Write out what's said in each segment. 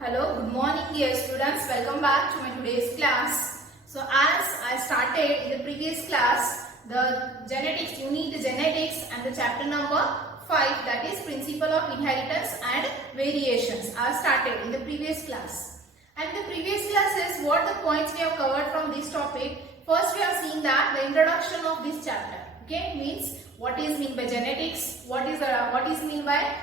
Hello, good morning dear students. Welcome back to my today's class. So as I started in the previous class, the genetics, unit genetics and the chapter number 5, that is principle of inheritance and variations. I started in the previous class. And the previous classes, what the points we have covered from this topic? First we have seen that the introduction of this chapter, okay, means what is mean by genetics, what is mean by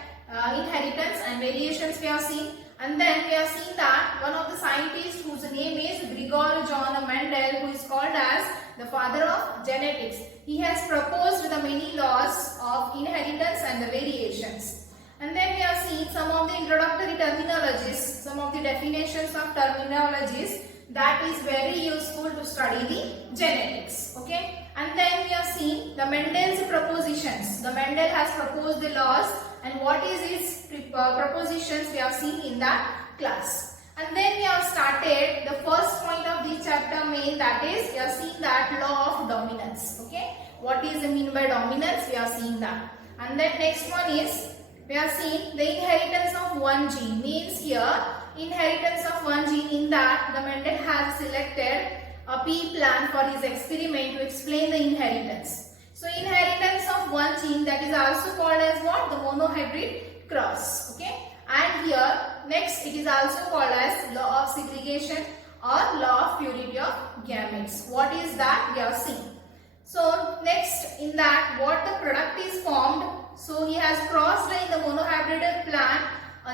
inheritance and variations we have seen. And then we have seen that one of the scientists whose name is Gregor John Mendel, who is called as the father of genetics. He has proposed the many laws of inheritance and the variations. And then we have seen some of the introductory terminologies, some of the definitions of terminologies that is very useful to study the genetics. Okay. And then we have seen the Mendel's propositions. The Mendel has proposed the laws and what is his propositions we have seen in that class. And then we have started the first point of this chapter main, that is we have seen that law of dominance. Okay. What is the mean by dominance? We have seen that. And then next one is we have seen the inheritance of one gene, means here inheritance of one gene, in that the Mendel has selected a pea plant for his experiment to explain the inheritance. So inheritance of one gene, that is also called as what? The monohybrid cross. Okay. And here next it is also called as law of segregation or law of purity of gametes. What is that? We have seen. So next in that, what the product is formed. So he has crossed in the monohybrid plant.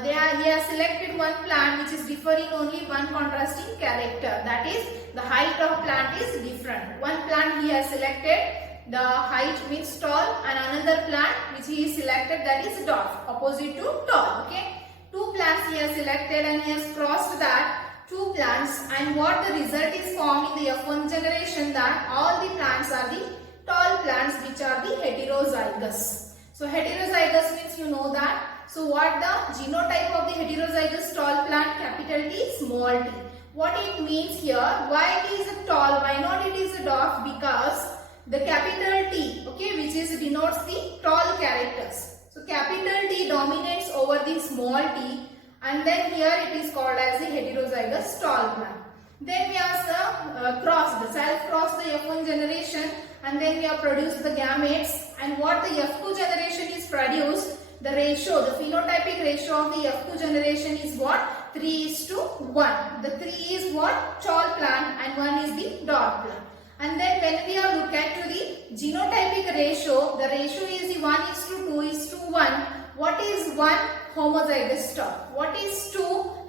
He has selected one plant which is differing only one contrasting character. That is, the height of plant is different. One plant he has selected, the height means tall, and another plant which he is selected, that is dwarf, opposite to tall. Okay. Two plants he has selected and he has crossed that two plants, and what the result is formed in the F1 generation, that all the plants are the tall plants which are the heterozygous. So heterozygous means you know that. So what the genotype of the heterozygous tall plant? Capital T, small t. What it means here, why it is a tall, why not it is a dwarf? Because the capital T, okay, which is denotes the tall characters. So capital T dominates over the small t, and then here it is called as the heterozygous tall plant. Then we have crossed, the self-crossed the F1 generation, and then we have produced the gametes. And what the F2 generation is produced, the ratio, the phenotypic ratio of the F2 generation is what? 3:1. The 3 is what? Tall plant and 1 is the dwarf plant. And then when we are look at to the genotypic ratio, the ratio is the 1:2:1. What is 1? Homozygous tall. What is 2?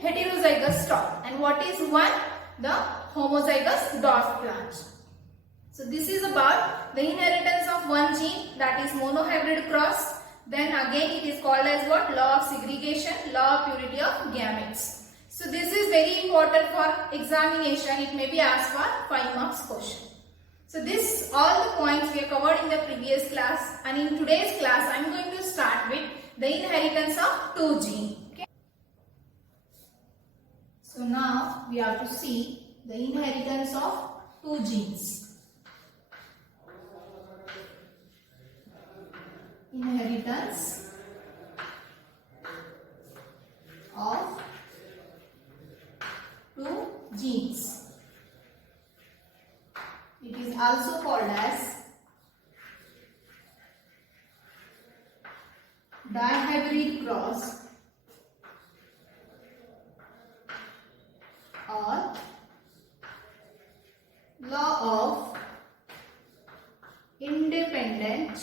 Heterozygous tall. And what is 1? The homozygous dwarf plant. So this is about the inheritance of one gene, that is monohybrid cross. Then again it is called as what? Law of segregation, law of purity of gametes. So this is very important for examination. It may be asked for 5 marks question. So this all the points we have covered in the previous class, and in today's class I am going to start with the inheritance of two genes. Okay. So now we have to see the inheritance of two genes. Inheritance of two genes. It is also called as dihybrid cross or law of independent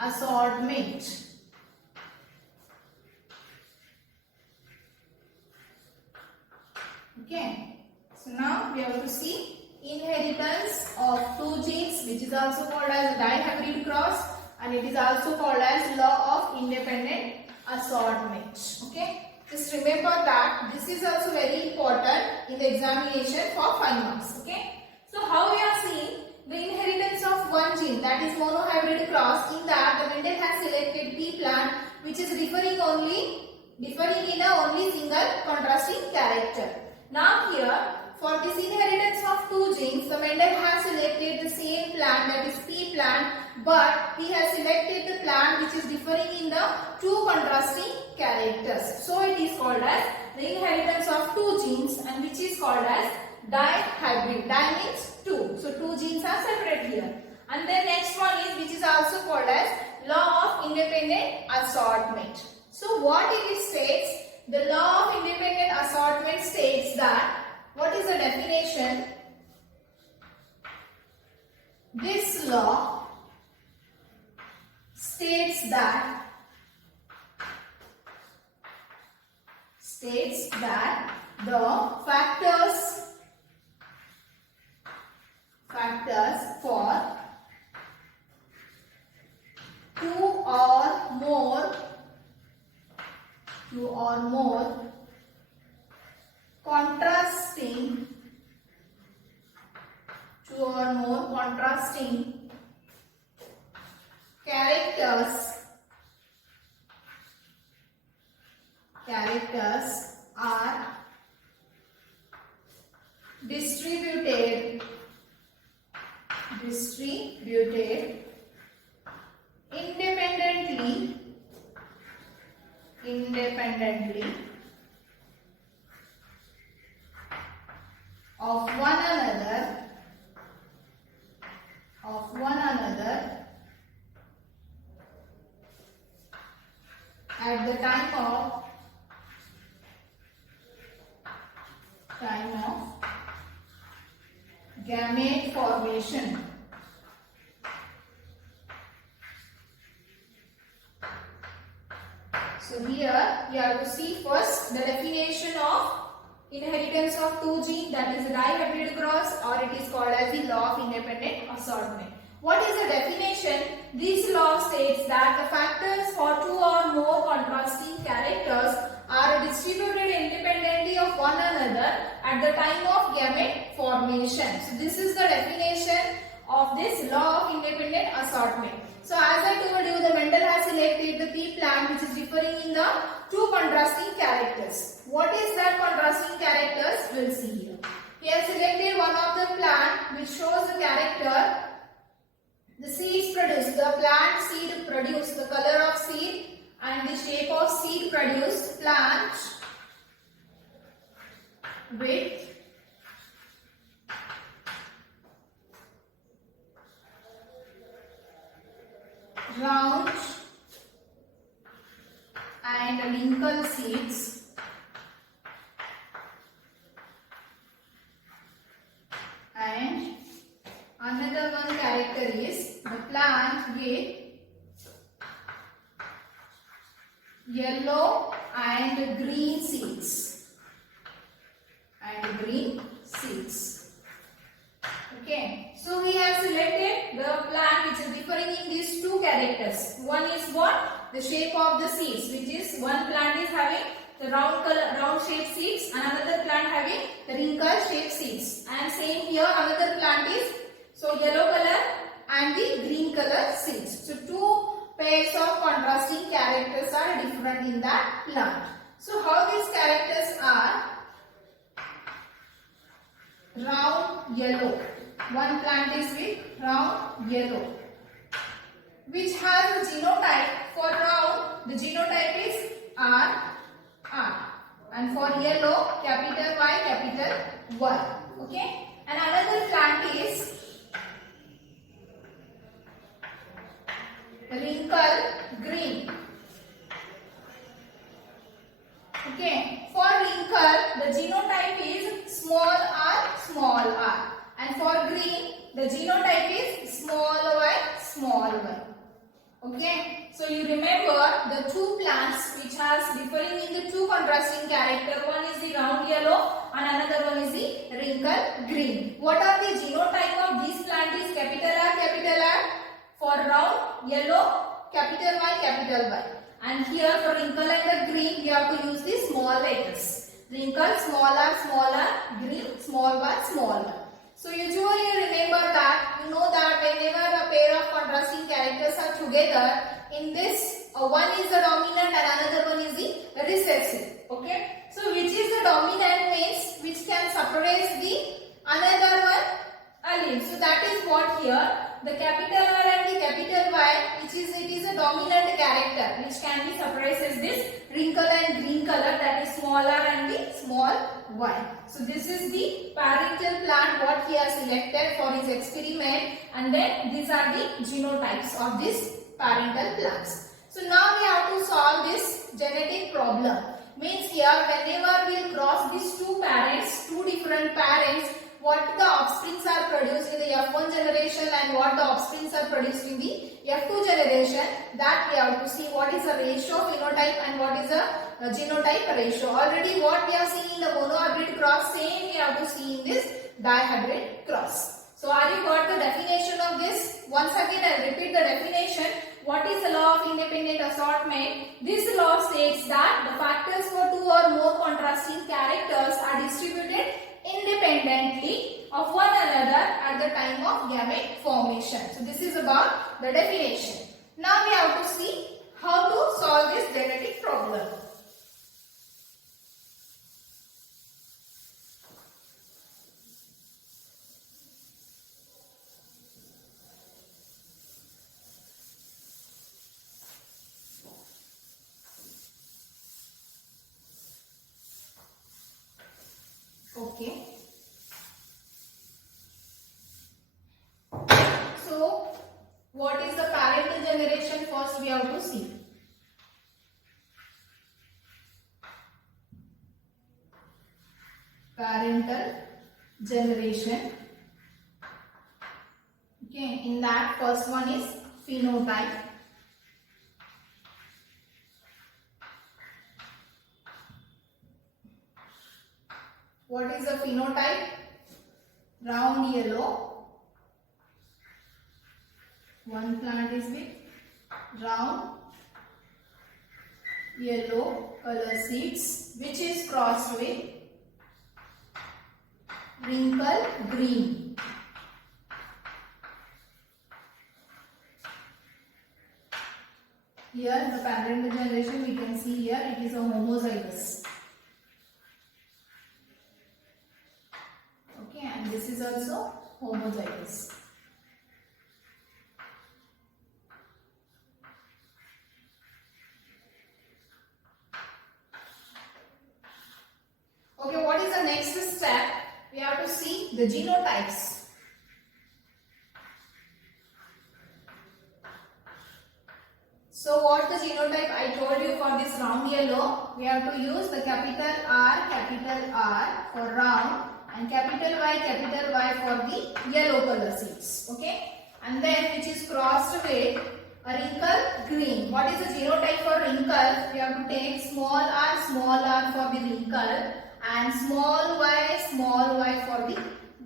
assortment. Okay. So now we have to see inheritance of two genes, which is also called as dihybrid cross, and it is also called as law of independent assortment. Okay. Just remember that this is also very important in the examination for 5 marks. Okay. So how we are seeing the inheritance of one gene, that is monohybrid cross, in that the Mendel has selected pea plant which is differing in a only single contrasting character. Now here For this inheritance of two genes, the Mendel has selected the same plant, that is pea plant, but he has selected the plant which is differing in the two contrasting characters. So it is called as the inheritance of two genes, and which is called as dihybrid. Di means two. So two genes are separate here. And then next one is, which is also called as law of independent assortment. So what it states, the law of independent assortment states that, what is the definition? This law states that the factors for two or more contrasting characters are distributed independently of one another at the time of gamete formation. So here we have to see first the definition of inheritance of two genes, that is a dihybrid cross, or it is called as the law of independent assortment. What is the definition? This law states that the factors for two or more contrasting characters are distributed independently of one another at the time of gamete formation. So this is the definition of this law of independent assortment. So as I told you, the Mendel has selected the pea plant which is differing in the two contrasting characters. What is that contrasting characters? We'll see here. He has selected one of the plant which shows the character, the seeds produced, the plant seed produced, the color of seed and the shape of seed produced plant with round and wrinkle seeds and another one character is the plant with yellow and green seeds Okay, so we have selected the plant which is differing in these two characters. One is what? The shape of the seeds, which is one plant is having the round shaped seeds and another plant having the wrinkle shaped seeds. And same here, another plant is yellow color and the green color seeds. So two pairs of contrasting characters are different in that plant. So how these characters are? Round yellow. One plant is with round yellow, which has a genotype. For round, the genotype is R, and for yellow, capital Y, capital Y. Okay, and another plant is wrinkle green. Okay, for wrinkle, the genotype is small r, and for green, the genotype is small y. Okay, so you remember the two plants which has differing in the two contrasting character. One is the round yellow and another one is the wrinkle green. What are the genotype of these plant is capital R. For round yellow, capital Y. And here for wrinkle and the green, we have to use the small letters. Wrinkle, small r, green, small y. So usually remember that, you know that whenever a pair of contrasting characters are together, in this one is the dominant and another one is the recessive. Okay. So which is the dominant means which can suppress the another one allele. So that is what here the capital R and the capital color, that is small r and the small y. So this is the parental plant what he has selected for his experiment, and then these are the genotypes of this parental plants. So now we have to solve this genetic problem. Means here whenever we cross these two parents, two different parents, what the offsprings are produced in the F1 generation and what the offsprings are produced in the F2 generation, that we have to see what is the ratio phenotype and what is the genotype ratio. Already what we have seen in the monohybrid cross, same we have to see in this dihybrid cross. So are you got the definition of this? Once again I will repeat the definition. What is the law of independent assortment? This law states that the factors for two or more contrasting characters are distributed independently of one another at the time of gamete formation. So this is about the definition. Now we have to see how to solve this genetic problem. Okay. So, what is the parental generation? First, we have to see. Parental generation. Okay, in that first one is phenotype. What is the phenotype? Round yellow. One plant is with round yellow color seeds, which is crossed with wrinkle green. Here the parental generation we can see here it is a homozygous. Okay, and this is also homozygous. Okay, what is the next step? We have to see the genotypes. So what the genotype I told you for this round yellow, we have to use the capital R for round and capital Y for the yellow color seeds. Okay, and then which is crossed with a wrinkle green. What is the genotype for wrinkle? We have to take small r for the wrinkle and small y for the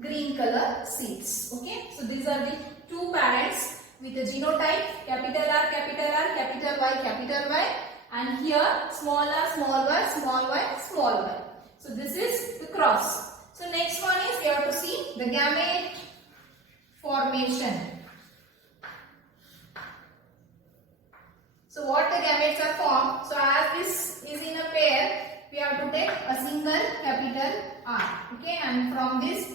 green color seeds. Okay, so these are the two parents with the genotype capital R, capital Y, and here small y. So this is the cross. So next one is we have to see the gamete formation. So what the gametes are formed? So as this is in a pair, we have to take a single capital R. Okay, and from this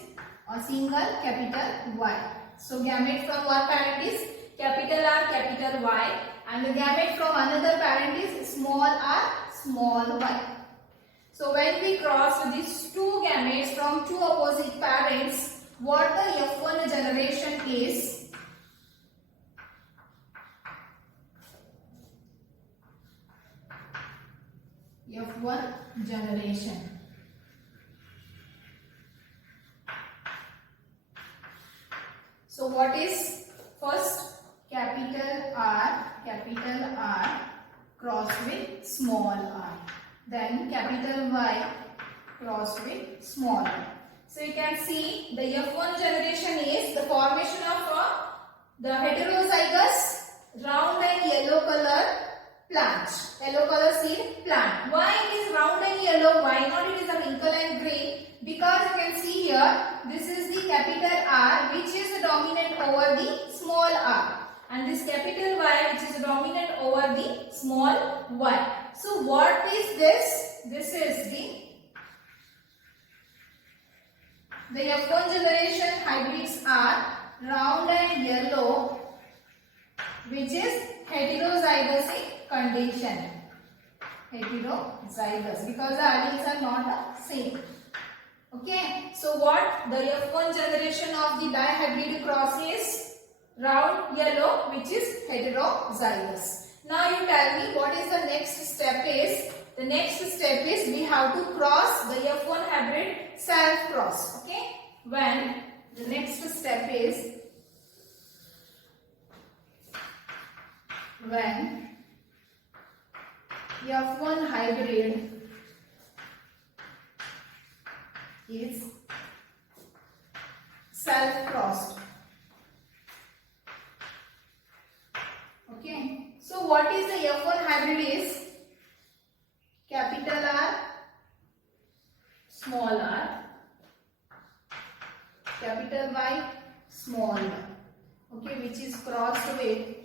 a single capital Y. So gamete from one parent is capital R, capital Y, and the gamete from another parent is small r, small y. So when we cross these two gametes from two opposite parents, what the F1 generation is? F1 generation. So what is first? Capital R crossed with small r. Then capital Y crossed with small y. So you can see the F1 generation is the formation of the heterozygous round and yellow color plant, yellow color seed plant. Why it is round and yellow? Why not it is a wrinkle and green? Because you can see here, this is the capital R which is dominant over the small r. And this capital Y which is dominant over the small y. So what is this? This is the F1 generation hybrids are round and yellow which is heterozygous condition. heterozygous because the alleles are not the same. Okay, so what the F1 generation of the dihybrid cross is round yellow, which is heterozygous. Now you tell me what is the next step is. The next step is we have to cross the F1 hybrid self cross. Okay, when the next step is when F1 hybrid is self-crossed. Okay. So what is the F1 hybrid is? Capital R, small r, capital Y, small y. Okay, which is crossed with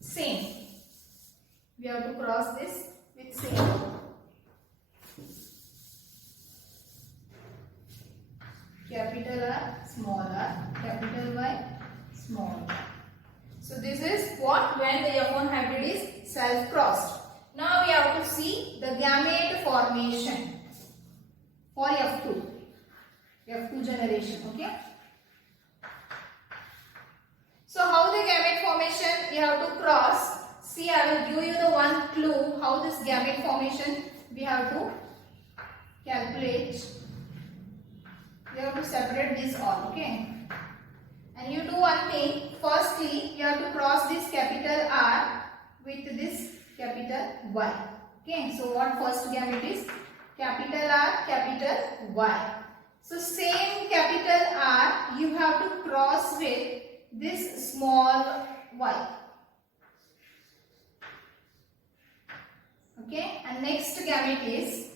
same. We have to cross this with same. Capital R, small r, capital Y, small y. So this is what when the F1 hybrid is self-crossed. Now we have to see the gamete formation for F2 generation. Okay. So how the gamete formation we have to cross? See, I will give you the one clue how this gamete formation we have to calculate. We have to separate this all, okay? And you do one thing. Firstly, you have to cross this capital R with this capital Y. Okay, so what first gamete is? Capital R, capital Y. So same capital R you have to cross with this small y. Okay, and next gamete is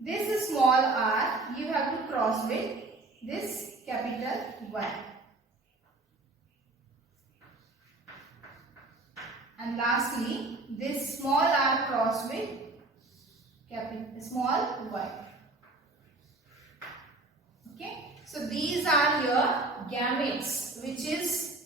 this small r you have to cross with this capital Y. And lastly, this small r cross with small y. Okay, so these are your gametes, which is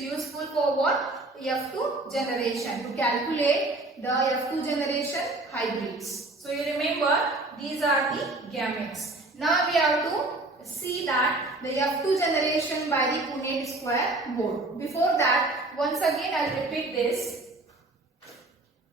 useful for what? F2 generation, to calculate the F2 generation hybrids. So you remember these are the gametes. Now we have to see that the F2 generation by the Punnett square board. Before that, once again I will repeat this.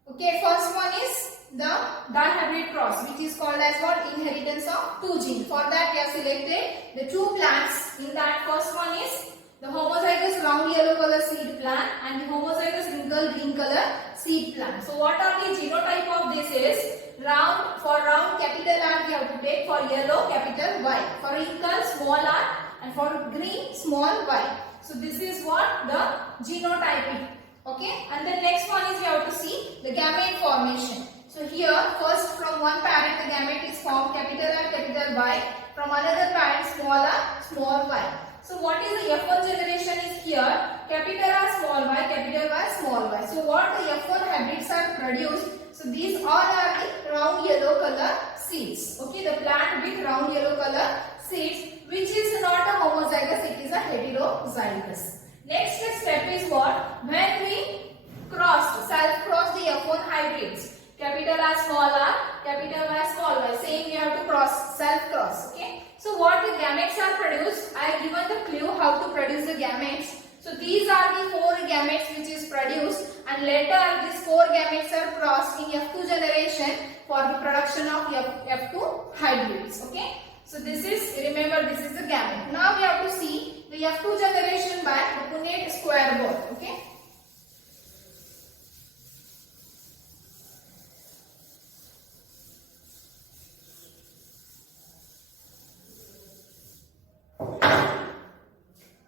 Okay, first one is the dihybrid cross, which is called as what? Inheritance of two genes. For that we have selected the two plants. In that, first one is the homozygous round yellow color seed plant and the homozygous wrinkled green color seed plant. So what are the genotype of this is? Round, for round capital R we have to take, for yellow capital Y, for wrinkle small r, and for green small y. So this is what the genotyping. Okay, and the next one is we have to see the gamete formation. So here first from one parent the gamete is formed capital R, capital Y, from another parent small r, small y. So what is the F1 generation is here? Capital R, small y, capital Y, small y. So what the F1 hybrids are produced? So these all are the round yellow color seeds. Okay, the plant with round yellow color seeds, which is not a homozygous, it is a heterozygous. Next step is what? When we self-cross the F1 hybrids. Capital R, small r, capital Y, small y. Same we have to cross, self-cross. Okay. So what the gametes are produced? I have given the clue how to produce the gametes. So these are the 4 gametes which is produced, and later these 4 gametes are crossed in F2 generation for the production of F2 hybrids. Okay. So this is, remember, this is the gamete. Now we have to see the F2 generation by the Punnett square board. Okay.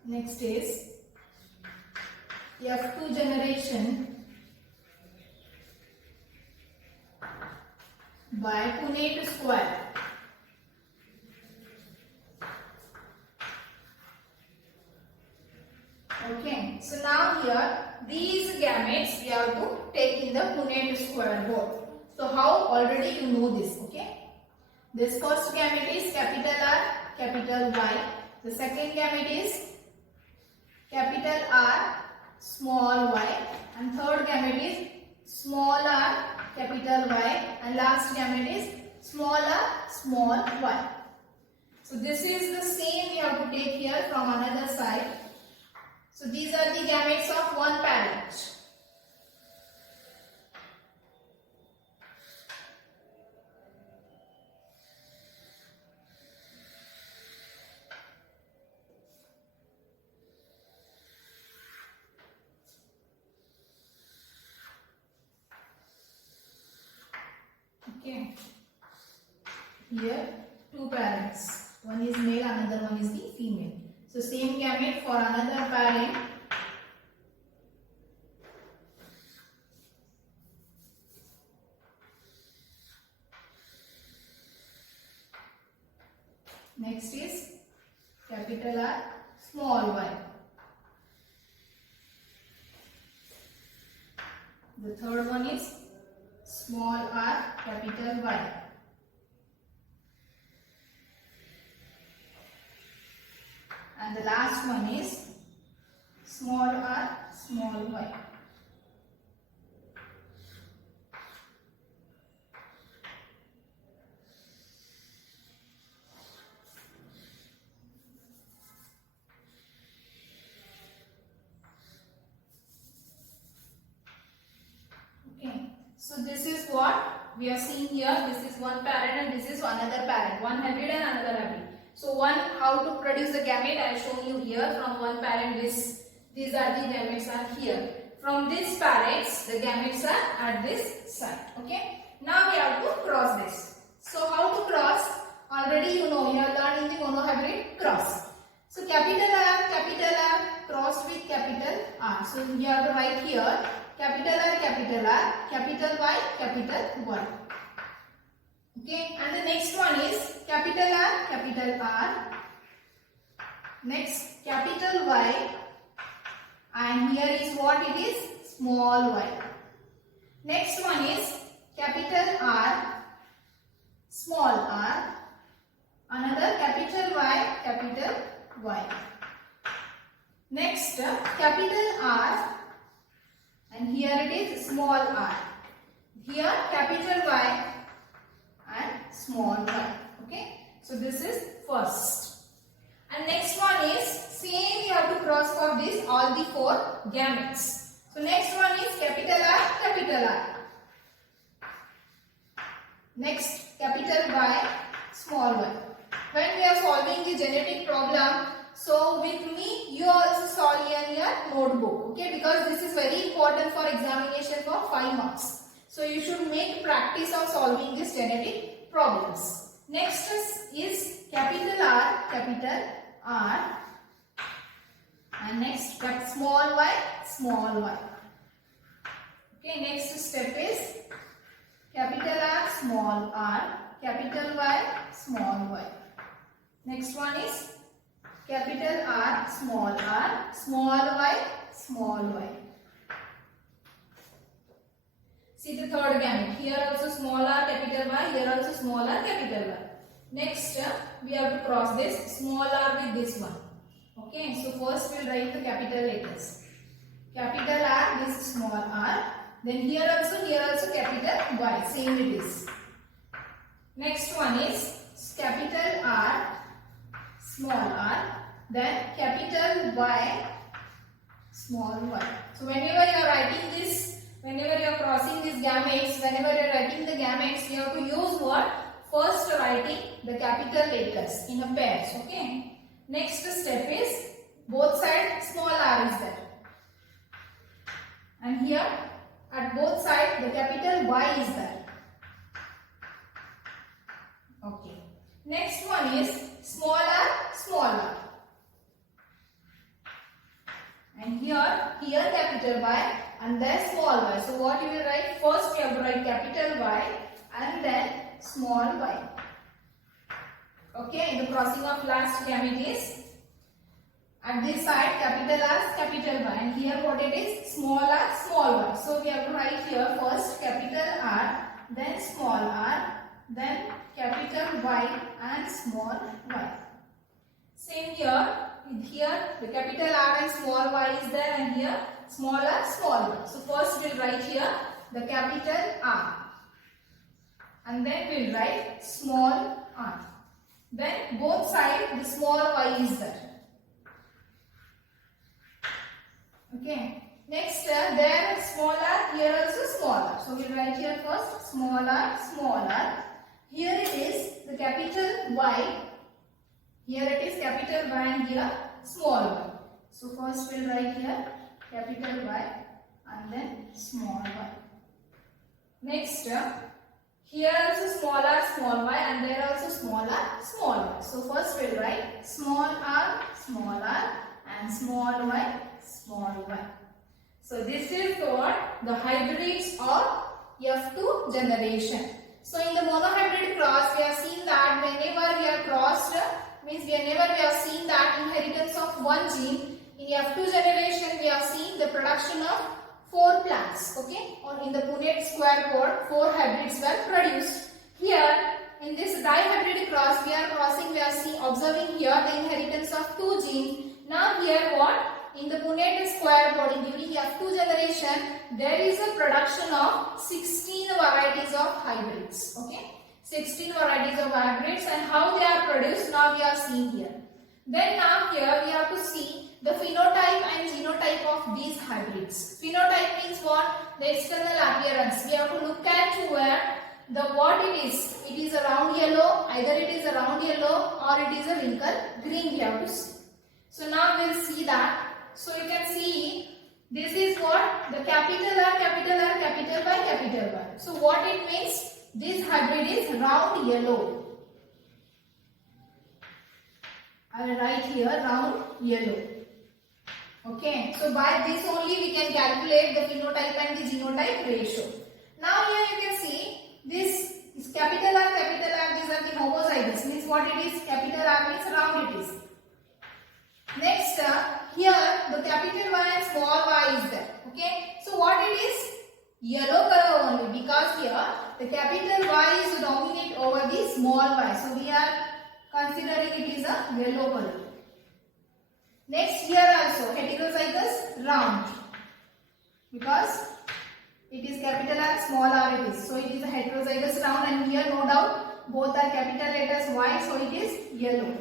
Next is F2 generation by Punnett square. Okay, so now here these gametes we have to take in the Punnett square board. So how? Already you know this. Okay, this first gamete is capital R, capital Y. The second gamete is capital R, small y, and third gamete is small r, capital Y, and last gamete is small r, small y. So this is the same we have to take here from another side. So these are the gametes of one parent. Okay. Here two parents. One is male, another one is the female. So same gamete for another parent. Next is capital R, small y. The third one is small r, capital Y. And the last one is small r, small y. Okay, so this is what we are seeing here. This is one parent and this is another parent. One hybrid and another hybrid. So one, how to produce the gamete I have shown you here. From one parent, these are the gametes are here. From these parents, the gametes are at this side. Okay. Now we have to cross this. So how to cross? Already you know, you have learned in the monohybrid cross. So capital R crossed with capital R. So you have to write here capital R, capital Y, capital Y. Okay, and the next one is capital R, next capital Y, and here is what it is, small y. Next one is capital R, small r, another capital Y, capital Y. Next capital R, and here it is small r. Here capital Y and small y. Okay, so this is first. And next one is same, you have to cross for this all the four gametes. So next one is capital R, capital R. Next capital Y, small y. When we are solving the genetic problem, so with me you also solve here in your notebook. Okay, because this is very important for examination for 5 marks. So you should make practice of solving these genetic problems. Next is capital R, and next small y, small y. Okay, next step is capital R, small r, capital Y, small y. Next one is capital R, small y, small y. See the third gamete. Here also small r, capital Y. Here also small r, capital Y. Next, we have to cross this small r with this one. Okay, so first we will write the capital letters. Capital R, this is small r. Then here also capital Y. Same it is. Next one is capital R, small r. Then capital Y, small y. So whenever you are writing this, whenever you are crossing these gametes, whenever you are writing the gametes, you have to use what? First writing the capital letters in a pairs. Okay. Next step is both sides small r is there. And here at both sides the capital Y is there. Okay. Next one is small r. And here capital Y and then small y. So what you will write? First you have to write capital Y and then small y. Okay, the crossing of last gamete is at this side capital R, capital Y, and here what it is? Small r, small y. So we have to write here first capital R, then small r, then capital Y and small y. Same here. Here the capital R and small y is there, and here small r, small y. So first we will write here the capital R. And then we'll write small r. Then both sides the small y is there. Okay. Next there smaller, here also smaller. So we'll write here first smaller, smaller. Here it is the capital Y. Here it is capital Y and here small y. So first we'll write here capital Y and then small y. Next here also smaller, small y and there also smaller, small y. So first we'll write small r, and small y, small y. So this is what the hybrids of F2 generation. So in the monohybrid cross, we have seen that whenever we are crossed, means whenever we have seen that inheritance of one gene, in F2 generation we have seen the production of 4 plants, okay, or in the Punnett square code 4 hybrids were produced. Here in this dihybrid cross we are crossing, we are observing here the inheritance of 2 genes. Now here what? In the Punnett square code during F2 generation there is a production of 16 varieties of hybrids, okay, 16 varieties of hybrids, and how they are produced now we are seeing here. Then now here we have to see the phenotype and genotype of these hybrids. Phenotype means what? The external appearance. We have to look at where the what it is. It is a round yellow, either it is a round yellow or it is a wrinkle green, we have to see. So now we will see that. So you can see this is what? The capital R, capital R, capital Y, capital Y. So what it means? This hybrid is round yellow. I will write here round yellow. Okay, so by this only we can calculate the phenotype and the genotype ratio. Now here you can see this is capital R, these are the homozygous, means what it is? Capital R means round it is. Next here the capital Y and small y is there. Okay, so what it is? Yellow color only, because here the capital Y is dominate over the small y. So we are considering it is a yellow color. Next here also heterozygous round, because it is capital R, small r it is. So it is a heterozygous round, and here no doubt both are capital letters Y, so it is yellow.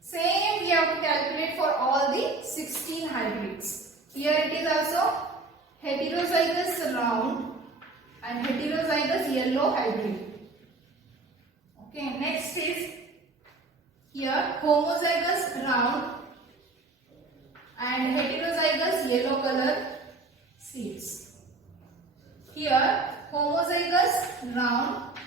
Same we have to calculate for all the 16 hybrids. Here it is also heterozygous round and heterozygous yellow hybrid. Okay, next is here homozygous round and heterozygous yellow color seeds. Here homozygous round,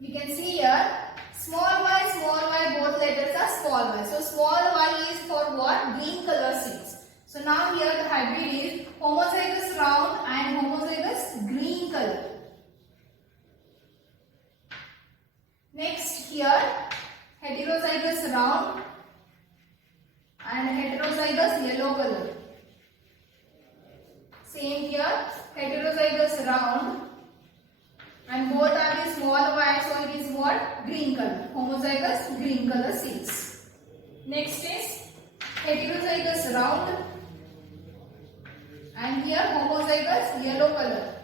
you can see here small y, both letters are small y. So small y is for what? Green color seeds. So now here the hybrid is homozygous round and homozygous green color. Next here heterozygous round and heterozygous yellow color. Same here heterozygous round and both are the small y, so it is what? Green color. Homozygous green color seeds. Next is heterozygous round and here homozygous yellow color.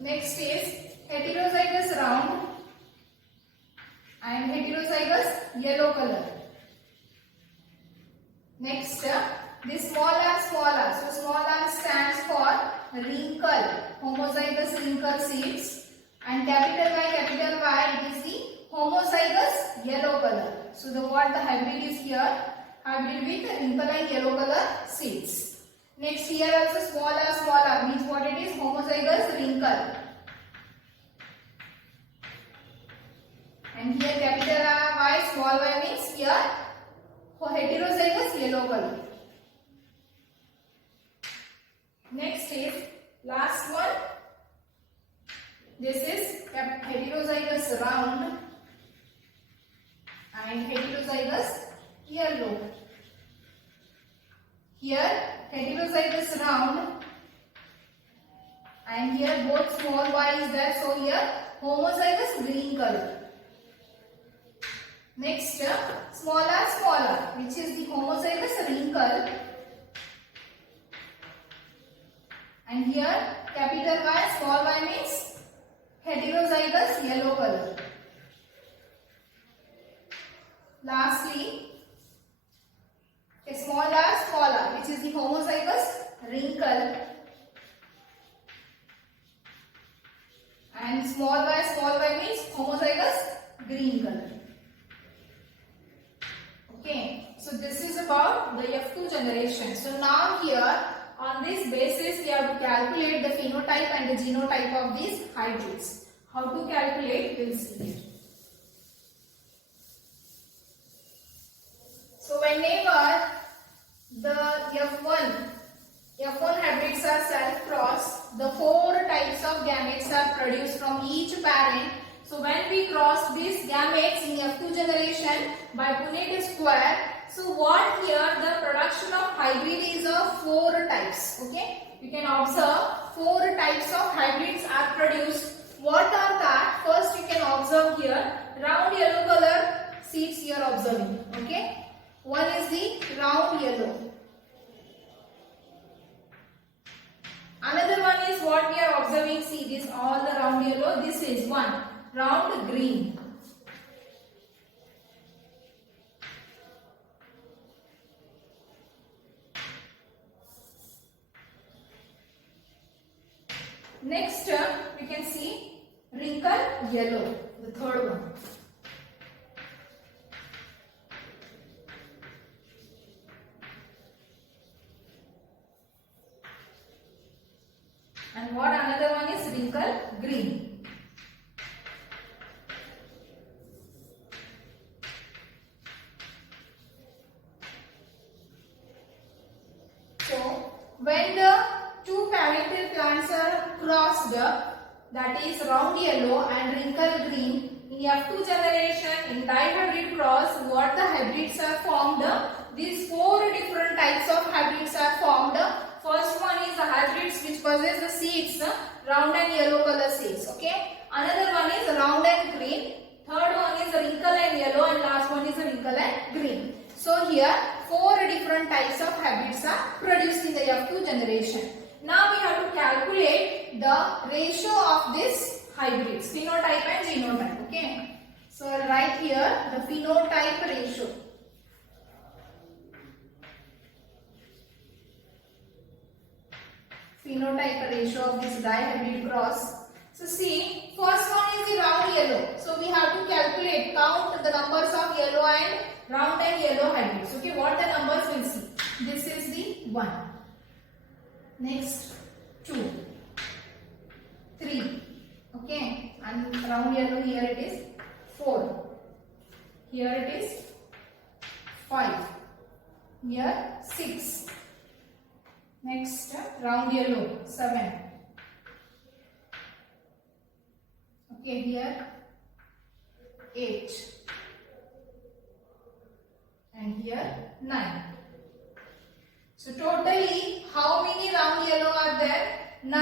Next is heterozygous round and heterozygous yellow color. Next this small r. So small r stands for wrinkle, homozygous wrinkle seeds, and capital Y it is the homozygous yellow color. So the what the hybrid is here? Hybrid with wrinkle and yellow color seeds. Next here also small r means what it is? Homozygous wrinkle. And here capital Y, small y means here heterozygous yellow color. Next is last one. This is heterozygous round and heterozygous yellow. Here heterozygous round and here both small y is there, so here homozygous green color. Next smaller, which is the homozygous wrinkle here capital Y, small y means heterozygous yellow color. Lastly, a small r, which is the homozygous wrinkle, and small y means homozygous green color. Okay, so this is about the F2 generation. So now here on this basis we have to calculate the phenotype and the genotype of these hybrids. How to calculate, we'll see here. So whenever the F1 hybrids are self-crossed, the 4 types of gametes are produced from each parent. So when we cross these gametes in F2 generation by Punnett square, so what here the production of hybrid is of 4 types. Okay, you can observe 4 types of hybrids are produced. What are that? First you can observe here round yellow color seeds you are observing. Okay, one is the round yellow. Another one is what we are observing. See this all the round yellow. This is one round green. Next we can see wrinkle yellow, the third one. And what another one is wrinkle green. So when the two parental plants are crossed, that is round yellow and wrinkle green, in F2 generation, in dihybrid cross, what the hybrids are formed? These 4 different types of hybrids are formed. First one is the hybrids which possess the seeds, round and yellow color seeds. Okay. Another one is round and green. Third one is the wrinkle and yellow, and last one is the wrinkle and green. So here 4 different types of hybrids are produced in the F2 generation. Now we have to calculate the ratio of this hybrids, phenotype and genotype. Okay. So I'll write here the phenotype ratio. Phenotype ratio of this dihybrid cross. So see, first one is the round yellow. So we have to calculate, count the numbers of yellow and round and yellow hybrids. Okay, what the numbers we'll see. This is the 1. Next 2, 3. Okay, and round yellow here it is 4. Here it is 5. Here 6. Next round yellow 7. Okay, here 8 and here 9. So totally how many round yellow are there? 9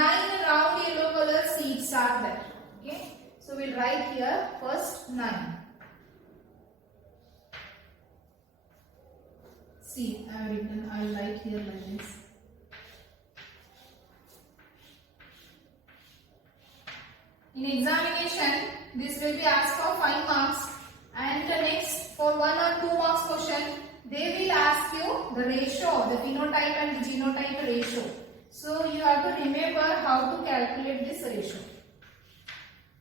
round yellow color seeds are there. Okay, so we'll write here first 9. See, I have written, I'll write here like this. In examination, this will be asked for 5 marks, and the next for 1 or 2 marks question, they will ask you the ratio, the phenotype and the genotype ratio. So you have to remember how to calculate this ratio.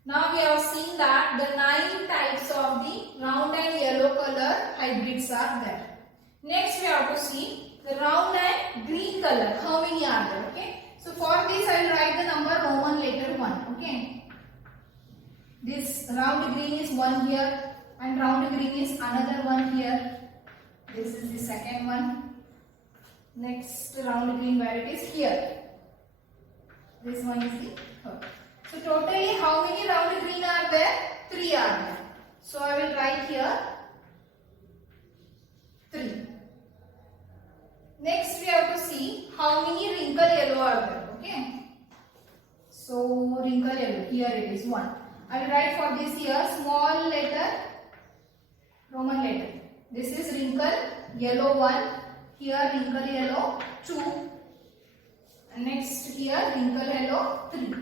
Now we have seen that the 9 types of the round and yellow color hybrids are there. Next we have to see the round and green color. How many are there? Okay. So for this I will write the number Roman letter 1. Okay. This round green is 1 here and round green is another 1 here. This is the second one. Next round green where it is here. This one is the third. So totally how many round green are there? 3 are there. So I will write here 3. Next we have to see how many wrinkle yellow are there. Okay. So wrinkle yellow, here it is 1. I will write for this here small letter, Roman letter. This is wrinkle yellow 1, here wrinkle yellow 2, And next here wrinkle yellow 3.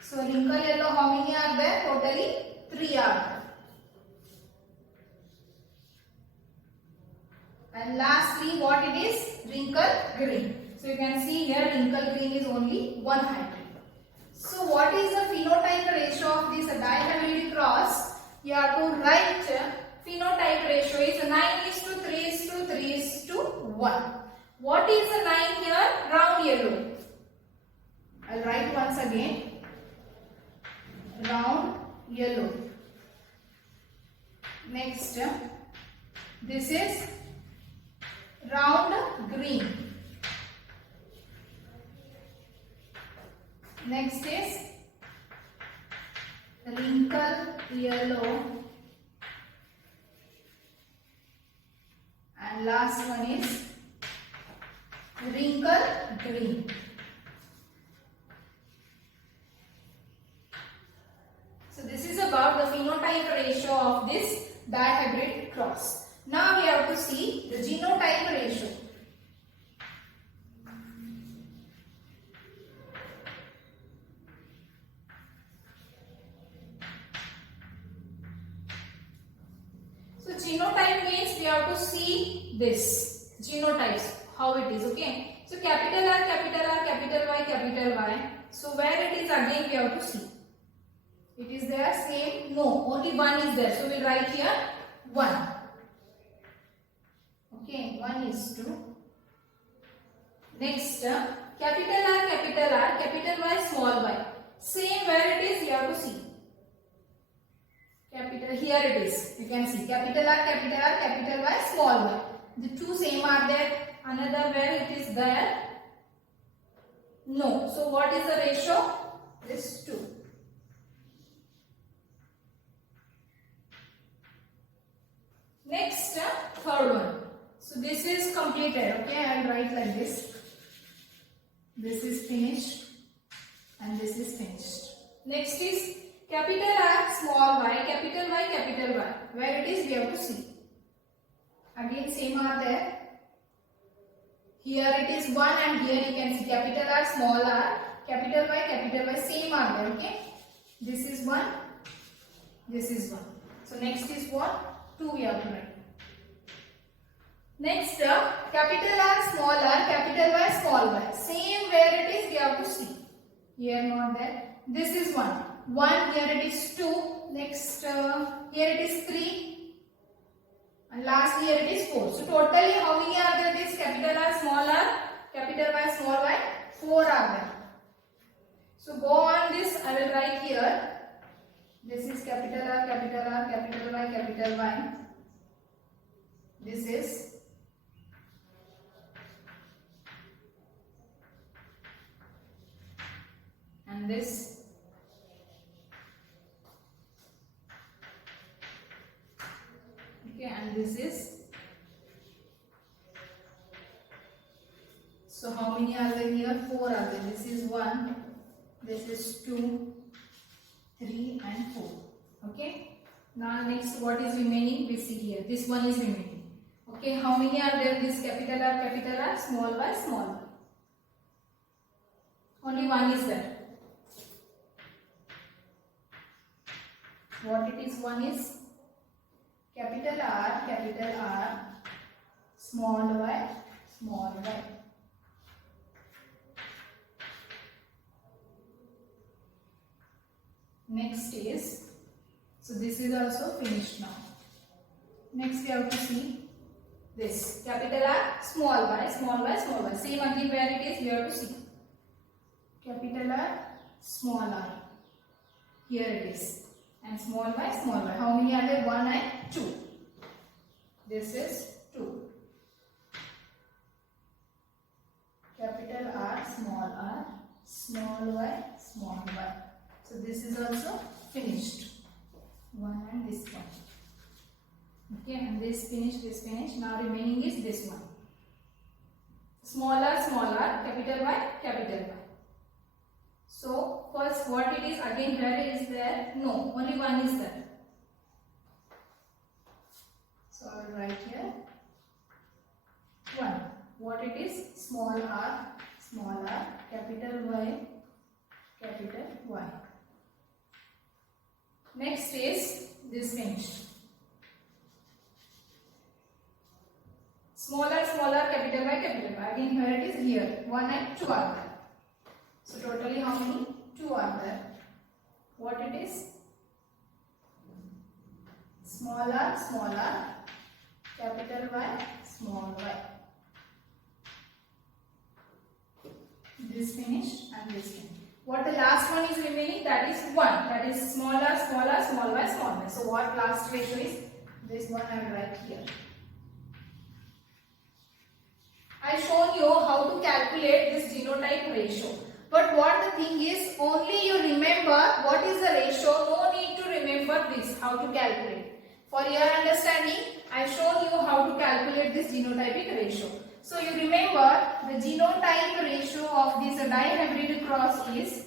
So wrinkle yellow, how many are there? Totally 3 are there. And lastly, what it is? Wrinkle green. So you can see here wrinkle green is only one hybrid. So what is the phenotype ratio of this dihybrid cross? You have to write phenotype ratio is 9:3:3:1. What is the 9 here? Round yellow. I'll write once again. Round yellow. Next, this is round green. Next is wrinkle yellow. And last one is wrinkle green. So this is about the phenotype ratio of this dihybrid cross. Now we have to see the genotype ratio. So genotype means we have to see this genotypes, how it is, okay. So capital R, capital R, capital Y, capital Y. So where it is again we have to see. It is there same? No, only one is there. So we will write here 1. Okay, 1 is 2. Next, capital R, capital Y, small y. Same where it is, you have to see. Capital, here it is. You can see capital R, capital Y, small y. The two same are there. Another where it is there? No. So what is the ratio? This 2. Next, third one. So this is completed. Okay, I will write like this. This is finished and this is finished. Next is capital R, small y, capital Y, capital Y. Where it is, we have to see. Again, same are there. Here it is 1 and here you can see capital R, small r, capital Y, same are there. Okay. This is 1. This is 1. So next is what? 2 we have to write. Next, capital R, small r, capital Y, small y. Same where it is, we have to see. Here not there. This is 1. 1, here it is 2. Next, here it is 3. And last here it is 4. So totally how many are there? This capital R, small r, capital Y, small y. 4 are there. So go on this, I will write here. This is capital R, capital Y. This is and this. Okay, and this is. So how many are there here? 4 are there. This is 1, this is 2, 3 and 4. Okay. Now next what is remaining? We see here. This one is remaining. Okay. How many are there? This capital R, small y, small y. Only one is there. What it is? One is capital R, small y, small y. Next is, so this is also finished now. Next we have to see this capital R, small y, small y, small y. Same again where it is, we have to see. Capital R, small r. Here it is. And small y, small y. How many are there? 1 and 2. This is 2. Capital R, small y, small y. So this is also finished. 1 and this one. Okay, and this finished. Now remaining is this one. Small r, capital Y, capital Y. So first what it is, again where is there? No, only one is there. So I will write here 1. What it is? Small r, small r, capital Y, capital Y. Next is this finished. Smaller, capital Y, capital Y. Again here it is here. 1 and 2 are there. So totally how many? 2 are there. What it is? Smaller, capital Y, small y. This finished and this finished. What the last one is remaining? That is 1. That is smaller, small y, small y. So what last ratio is? This one I will write here. I shown you how to calculate this genotype ratio. But what the thing is, only you remember what is the ratio. No need to remember this, how to calculate. For your understanding, I shown you how to calculate this genotypic ratio. So you remember the genotype ratio of this dihybrid cross is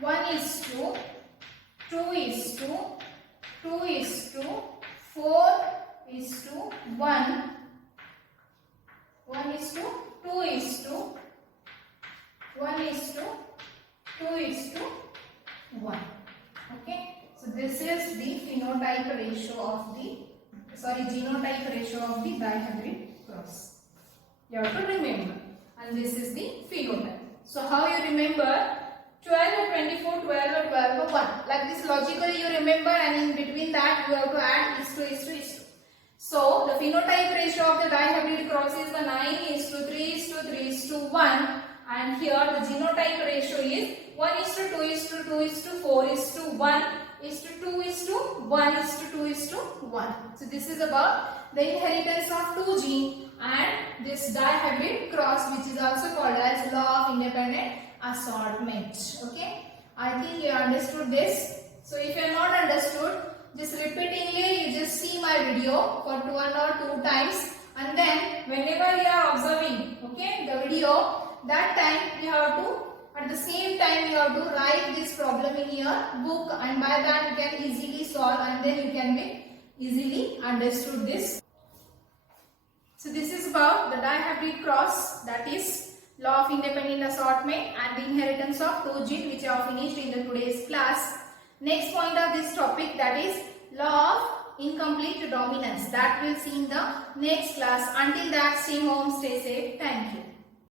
1:2, 2:2, 2:4:1, 1:2:1, 1:2:1. Okay, so this is the phenotype ratio of the genotype ratio of the dihybrid cross. You have to remember, and this is the phenotype. So how you remember? 12 or 24, 12 or 12 or 1. Like this logically you remember, and in between that you have to add is to. So the phenotype ratio of the dihybrid cross is the 9:3:3:1, and here the genotype ratio is 1:2:2:4:1:2:1:2:1. So this is about the inheritance of 2 gene and this dihybrid cross, which is also called as law of independent assortment. Okay, I think you understood this. So if you have not understood, just repeatedly you just see my video for 1 or 2 times, and then whenever you are observing, okay, the video, that time you have to, at the same time you have to write this problem in your book, and by that you can easily solve, and then you can be easily understood this. So this is about the dihybrid cross, that is law of independent assortment and the inheritance of 2 gene, which I have finished in the today's class. Next point of this topic, that is law of incomplete dominance, that we'll see in the next class. Until that, stay home, stay safe. Thank you.